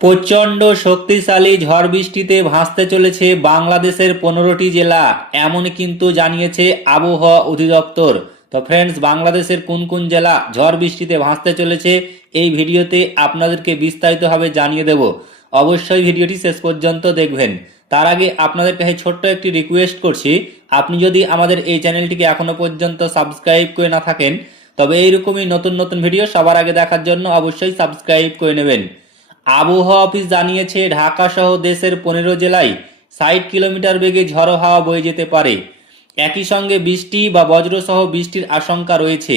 প্রচণ্ড শক্তিশালী ঝড় বৃষ্টিতে ভাসতে চলেছে বাংলাদেশের 15টি জেলা, এমন কিন্তু জানিয়েছে আবহাওয়া অধিদপ্তর। তো ফ্রেন্ডস, বাংলাদেশের কোন কোন জেলা ঝড় বৃষ্টিতে ভাসতে চলেছে এই ভিডিওতে আপনাদেরকে বিস্তারিতভাবে জানিয়ে দেব। অবশ্যই ভিডিওটি শেষ পর্যন্ত দেখবেন। তার আগে আপনাদের কাছে ছোট্ট একটি রিকোয়েস্ট করছি, আপনি যদি আমাদের এই চ্যানেলটিকে এখনো পর্যন্ত সাবস্ক্রাইব করে না থাকেন তবে এইরকমই নতুন নতুন ভিডিও সবার আগে দেখার জন্য অবশ্যই সাবস্ক্রাইব করে নেবেন। আবহাওয়া অফিস জানিয়েছে ঢাকা সহ দেশের 15 জেলায় 60 কিলোমিটার বেগে ঝড়ো হাওয়া বয়ে যেতে পারে। একই সঙ্গে বৃষ্টি বা বজ্রসহ বৃষ্টির আশঙ্কা রয়েছে।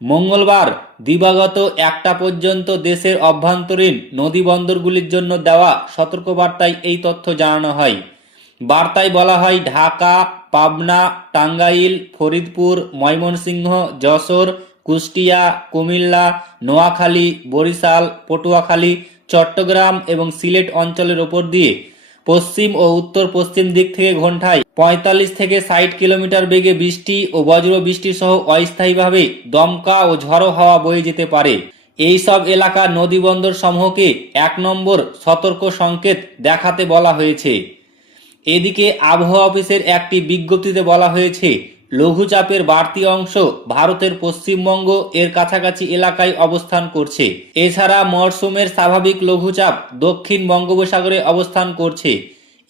মঙ্গলবার দিবাগত 1টা পর্যন্ত দেশের অভ্যন্তরীণ নদী বন্দরগুলির জন্য দেওয়া সতর্কবার্তায় এই তথ্য জানানো হয়। বার্তায় বলা হয় ঢাকা, পাবনা, টাঙ্গাইল, ফরিদপুর, ময়মনসিংহ, যশোর, কুষ্টিয়া, কুমিল্লা, নোয়াখালী, বরিশাল, পটুয়াখালী, চট্টগ্রাম এবং সিলেট অঞ্চলের ওপর দিয়ে পশ্চিম ও উত্তর পশ্চিম দিক থেকে ঘন্টায় 45 থেকে 60 কিলোমিটার বেগে বৃষ্টি ও বজ্র বৃষ্টি সহ অস্থায়ীভাবে দমকা ও ঝড়ো হাওয়া বয়ে যেতে পারে। এই সব এলাকার নদী বন্দর সমূহকে 1 নম্বর সতর্ক সংকেত দেখাতে বলা হয়েছে। এদিকে আবহাওয়া অফিসের একটি বিজ্ঞপ্তিতে বলা হয়েছে লঘুচাপের বাড়তি অংশ ভারতের পশ্চিমবঙ্গ এর কাছাকাছি এলাকায় অবস্থান করছে। এছাড়া মরশুমের স্বাভাবিক লঘুচাপ দক্ষিণ বঙ্গোপসাগরে অবস্থান করছে।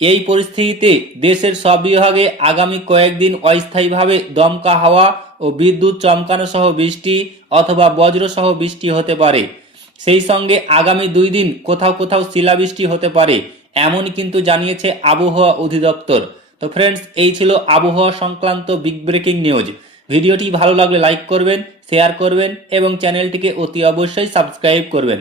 এই পরিস্থিতিতে দেশের সব বিভাগে আগামী কয়েকদিন অস্থায়ীভাবে দমকা হাওয়া ও বিদ্যুৎ চমকানো সহ বৃষ্টি অথবা বজ্র সহ বৃষ্টি হতে পারে। সেই সঙ্গে আগামী 2 দিন কোথাও কোথাও শিলাবৃষ্টি হতে পারে, এমনই কিন্তু জানিয়েছে আবহাওয়া অধিদপ্তর। তো ফ্রেন্ডস, এই ছিল আবহাওয়া সংক্রান্ত বিগ ব্রেকিং নিউজ। ভিডিওটি ভালো লাগলে লাইক করবেন, শেয়ার করবেন এবং চ্যানেলটিকে অতি অবশ্যই সাবস্ক্রাইব করবেন।